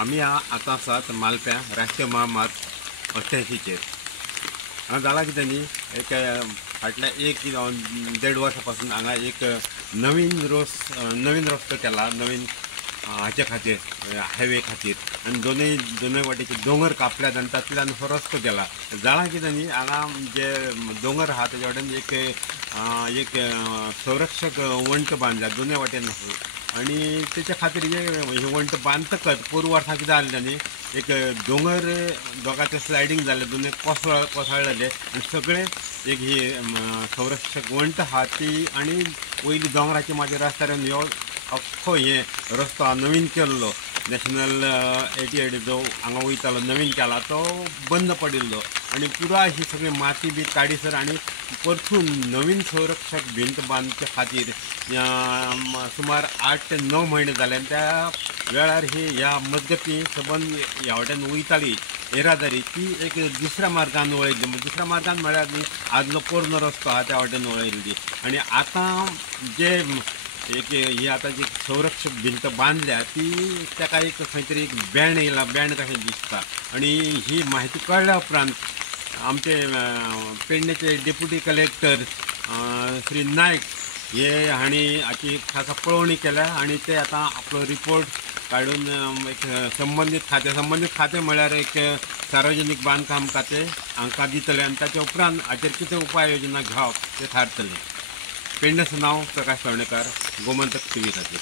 आम्ही आता आसात मालप्या राष्ट्रीय महामार्ग 88चेर हांगा जाला कितें न्ही एक फाटल्या एक देड वर्सां हांगा एक नवीन रस्तो केला नवीन हाचे खातीर हायवे खातीर आनी दोनूय वाटेचे दोंगर कापल्यात आनी तातूंतल्यान हो रस्तो केला जाला कितें न्ही हांगा जे दोंगर आहा तेजे वाटेन एक संरक्षक वंट बांदल्या दोनूय वाटेन आणि त्याच्या खातीर हे वंट बांदतकच पूर्व वर्सां कितें जालें न्ही एक दोंगर दोगांचे स्लायडींग जालें दोनूय कोसळ्ळेले आनी सगळे एक ही संरक्षक वंट आहा ती आनी वयली दोंगराची म्हाज्या रस्त्यार ह्यो अख्खो हे रस्तो हा नवीन केल्लो नॅशनल 88 जो हांगा वयतालो नवीन केला तो बंद पडिल्लो आनी पुराय ही सगळी माती बी काडीसर आनी परतून नवीन संरक्षक भिंत बांदचे खातीर सुमार 8 ते 9 म्हयने जाले आनी त्या वेळार ही ह्या मजगती सबंद ह्या वाटेन वयताली येरादारी ती एक दुसऱ्या मार्गान वळयल्ली दुसऱ्या मार्गान म्हळ्यार न्ही आदलो पोरनो रस्तो आहा त्या वाटेन वळयल्ली आनी आतां जे एक ही आतां जी संरक्षक भिंत बांदल्या ती ताका एक खंय तरी एक बँड येयला बँड कशें दिसता आनी ही म्हायती कळ्ळ्या उपरांत आमचे पेडणेचे डेप्युटी कलेक्टर श्री नायक हे हांणी हाची खासा पळोवणी केल्या आनी ते आतां आपलो रिपोर्ट काडून एक संबंदीत खातें म्हळ्यार एक सार्वजनीक बांदकाम खातें हांकां दितले आनी ताचे उपरांत हाचेर कितें उपाय योजना घेवप तें थारतलें. पेडणेचें नांव प्रकाश सवणेकार, गोमंतक टीव्ही खातीर.